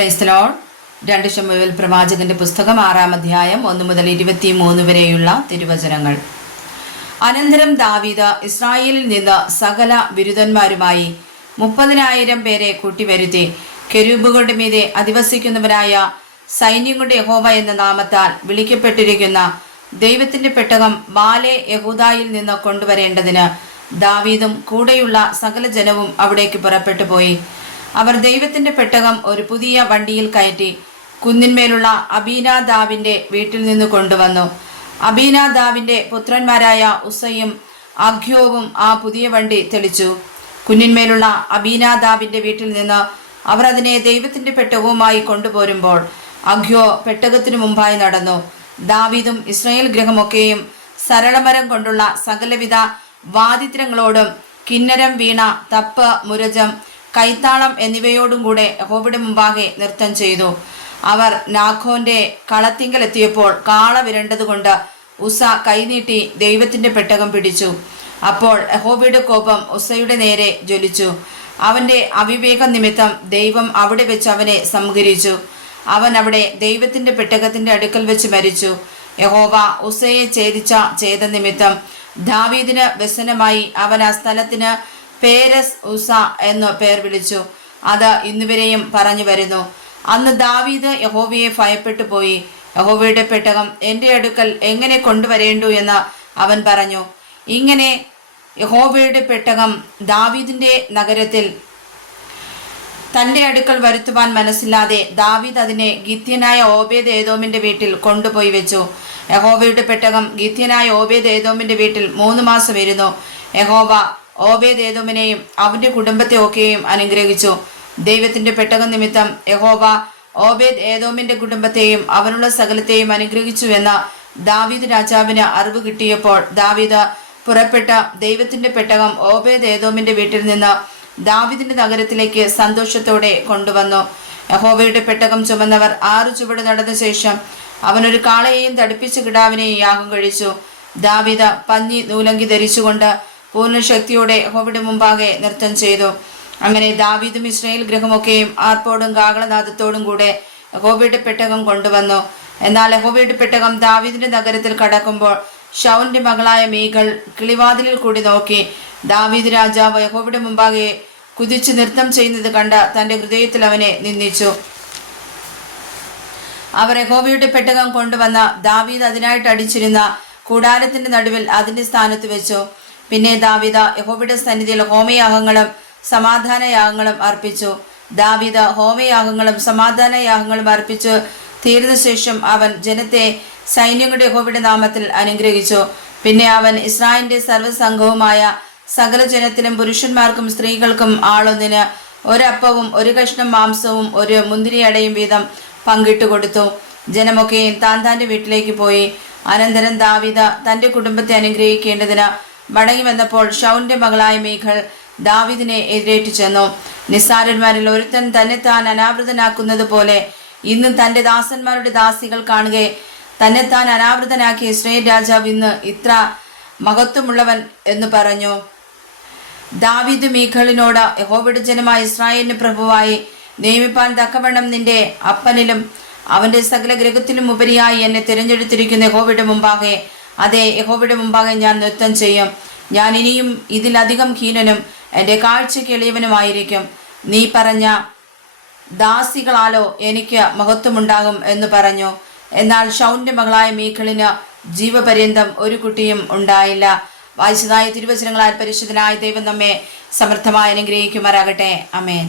Praise the Lord. 2 ശമൂവേൽ പ്രവാചകന്റെ പുസ്തകം 6-ാം അധ്യായം 1 മുതൽ 23 വരെയുള്ള തിരുവചനങ്ങൾ. അനന്തരം ദാവീദ് ഇസ്രായേലിൽ നിന്ന് സകല ബിരുദന്മാരുമായി 30,000 പേരെ കൂട്ടിവരുത്തി കെരൂബുകളുടെ മീതെ അധിവസിക്കുന്നവരായ സൈന്യങ്ങളുടെ യഹോവ എന്ന നാമത്താൽ വിളിക്കപ്പെട്ടിരിക്കുന്ന ദൈവത്തിന്റെ പെട്ടകം ബാലെ യഹൂദായിൽ നിന്ന് കൊണ്ടുവരേണ്ടതിന് ദാവീദും കൂടെയുള്ള സകല ജനവും അവിടേക്ക് പുറപ്പെട്ടു പോയി. അവർ ദൈവത്തിന്റെ പെട്ടകം ഒരു പുതിയ വണ്ടിയിൽ കയറ്റി കുന്നിന്മേലുള്ള അബീനാദാവിന്റെ വീട്ടിൽ നിന്ന് കൊണ്ടുവന്നു. അബീനാദാവിന്റെ പുത്രന്മാരായ ഉസയും അഖ്യോവും ആ പുതിയ വണ്ടി തെളിച്ചു. കുന്നിന്മേലുള്ള അബീനാദാവിന്റെ വീട്ടിൽ നിന്ന് അവർ അതിനെ ദൈവത്തിന്റെ പെട്ടകവുമായി കൊണ്ടുപോരുമ്പോൾ അഖ്യോ പെട്ടകത്തിനു മുമ്പായി നടന്നു. ദാവീദും ഇസ്രായേൽ ഗൃഹമൊക്കെയും സരളമരം കൊണ്ടുള്ള സകലവിധ വാദിത്രങ്ങളോടും കിന്നരം, വീണ, തപ്പ്, മുരജം, കൈത്താളം എന്നിവയോടും കൂടെ യഹോവയുടെ മുമ്പാകെ നൃത്തം ചെയ്തു. അവർ നാഖോന്റെ കളത്തിങ്കലെത്തിയപ്പോൾ കാള വിരണ്ടതുകൊണ്ട് ഉസ കൈനീട്ടി ദൈവത്തിന്റെ പെട്ടകം പിടിച്ചു. അപ്പോൾ യഹോവയുടെ കോപം ഉസയുടെ നേരെ ജ്വലിച്ചു. അവന്റെ അവിവേകം നിമിത്തം ദൈവം അവിടെ വെച്ച് അവനെ സംഹരിച്ചു. അവൻ അവിടെ ദൈവത്തിന്റെ പെട്ടകത്തിന്റെ അടുക്കൽ വെച്ച് മരിച്ചു. യഹോവ ഉസയെ ഛേദിച്ച ഛേദനിമിത്തം ദാവീദിന് വ്യസനമായി അവൻ ആ സ്ഥലത്തിന് പേരസ് ഉസ എന്ന് പേർ വിളിച്ചു. അത് ഇന്നുവരെയും പറഞ്ഞു വരുന്നു. അന്ന് ദാവീദ് യഹോവയെ ഭയപ്പെട്ടു പോയി. യഹോവയുടെ പെട്ടകം എൻ്റെ അടുക്കൽ എങ്ങനെ കൊണ്ടുവരേണ്ടു എന്ന് അവൻ പറഞ്ഞു. ഇങ്ങനെ യഹോവയുടെ പെട്ടകം ദാവീദിന്റെ നഗരത്തിൽ തൻ്റെ അടുക്കൽ വരുത്തുവാൻ മനസ്സില്ലാതെ ദാവീദ് അതിനെ ഗിത്യനായ ഓബേദ് ഏദോമിന്റെ വീട്ടിൽ കൊണ്ടുപോയി വെച്ചു. യഹോവയുടെ പെട്ടകം ഗിത്യനായ ഓബേദ് ഏദോമിന്റെ വീട്ടിൽ 3 മാസം ഇരുന്നു. യഹോവ ഓബേദ് ഏദോമിനെയും അവന്റെ കുടുംബത്തെ ഒക്കെയും അനുഗ്രഹിച്ചു. ദൈവത്തിന്റെ പെട്ടകം നിമിത്തം യഹോവ ഓബേദ് ഏദോമിന്റെ കുടുംബത്തെയും അവനുള്ള സകലത്തെയും അനുഗ്രഹിച്ചു എന്ന് ദാവീദ് രാജാവിന് അറിവ് കിട്ടിയപ്പോൾ ദാവീദ് പുറപ്പെട്ട ദൈവത്തിന്റെ പെട്ടകം ഓബേദ് ഏദോമിന്റെ വീട്ടിൽ നിന്ന് ദാവീദിന്റെ നഗരത്തിലേക്ക് സന്തോഷത്തോടെ കൊണ്ടുവന്നു. യഹോവയുടെ പെട്ടകം ചുമന്നവർ 6 ചുവട് നടന്ന ശേഷം അവനൊരു കാളയെയും തടിപ്പിച്ച കിടാവിനെയും യാഗം കഴിച്ചു. ദാവീദ് പഞ്ഞി നൂലങ്കി ധരിച്ചുകൊണ്ട് പൂർണ്ണ ശക്തിയോടെ യഹോവയുടെ മുമ്പാകെ നൃത്തം ചെയ്തു. അങ്ങനെ ദാവീദും ഇസ്രായേൽ ഗൃഹമൊക്കെയും ആർപ്പോടും കാഹളനാദത്തോടും കൂടെ യഹോവയുടെ പെട്ടകം കൊണ്ടുവന്നു. എന്നാൽ യഹോവയുടെ പെട്ടകം ദാവീദിന്റെ നഗരത്തിൽ കടക്കുമ്പോൾ ശൗലിന്റെ മകളായ മീഖൾ കിളിവാതിലിൽ കൂടി നോക്കി. ദാവീദ് രാജാവ് യഹോവയുടെ മുമ്പാകെ കുതിച്ചു നൃത്തം ചെയ്യുന്നത് കണ്ട് തന്റെ ഹൃദയത്തിൽ അവനെ നിന്ദിച്ചു. അവർ യഹോവയുടെ പെട്ടകം കൊണ്ടുവന്ന ദാവീദ് അതിനായിട്ട് അടിച്ചിരുന്ന കൂടാരത്തിന്റെ നടുവിൽ അതിന്റെ സ്ഥാനത്ത് വെച്ചു. പിന്നെ ദാവീദ് യഹോവയുടെ സന്നിധിയിൽ ഹോമയാഗങ്ങളും സമാധാനയാഗങ്ങളും അർപ്പിച്ചു. ദാവീദ് ഹോമയാഗങ്ങളും സമാധാനയാഗങ്ങളും അർപ്പിച്ചു തീർന്ന ശേഷം അവൻ ജനത്തെ സൈന്യങ്ങളുടെ യഹോവയുടെ നാമത്തിൽ അനുഗ്രഹിച്ചു. പിന്നെ അവൻ ഇസ്രായേലിന്റെ സർവ്വസംഘവുമായ സകല ജനത്തിനും പുരുഷന്മാർക്കും സ്ത്രീകൾക്കും ആളൊന്നിന് ഒരപ്പവും 1 കഷ്ണം മാംസവും 1 മുന്തിരിയടയും വീതം പങ്കിട്ടു കൊടുത്തു. ജനമൊക്കെയും താൻ്റെ വീട്ടിലേക്ക് പോയി. അനന്തരം ദാവീദ് തൻ്റെ കുടുംബത്തെ അനുഗ്രഹിക്കേണ്ടതിന് മടങ്ങി വന്നപ്പോൾ ശൗലിന്റെ മകളായ മീഖൾ ദാവീദിനെ എതിരേറ്റു ചെന്നു. നിസ്സാരന്മാരിൽ ഒരുത്തൻ തന്നെത്താൻ അനാവൃതനാക്കുന്നത് പോലെ ഇന്നും തൻ്റെ ദാസന്മാരുടെ ദാസികൾ കാണുകെ തന്നെത്താൻ അനാവൃതനാക്കിയ ഇസ്രായേൽ രാജാവ് ഇന്ന് ഇത്ര മഹത്വമുള്ളവൻ എന്ന് പറഞ്ഞു. ദാവീദ് മീഖളിനോട്, യഹോവയുടെ ജനമായ ഇസ്രായേലിന് പ്രഭുവായി നിയമിപ്പാൻ തക്കവണ്ണം നിന്റെ അപ്പനിലും അവന്റെ സകല ഗൃഹത്തിലും ഉപരിയായി എന്നെ തിരഞ്ഞെടുത്തിരിക്കുന്ന യഹോവയുടെ മുമ്പാകെ, അതെ യഹോവയുടെ മുമ്പാകെ ഞാൻ നൃത്തം ചെയ്യും. ഞാൻ ഇനിയും ഇതിലധികം ഹീനനും എൻ്റെ കാഴ്ചയ്ക്ക് എളിയവനുമായിരിക്കും. നീ പറഞ്ഞ ദാസികളാലോ എനിക്ക് മഹത്വമുണ്ടാകും എന്ന് പറഞ്ഞു. എന്നാൽ ശൗലിന്റെ മകളായ മീഖളിന് ജീവപര്യന്തം ഒരു കുട്ടിയും ഉണ്ടായില്ല. വായിച്ചതായ തിരുവചനങ്ങളാൽ പരിശുദ്ധനായ ദൈവം നമ്മെ സമർത്ഥമായി അനുഗ്രഹിക്കുമാറാകട്ടെ. ആമേൻ.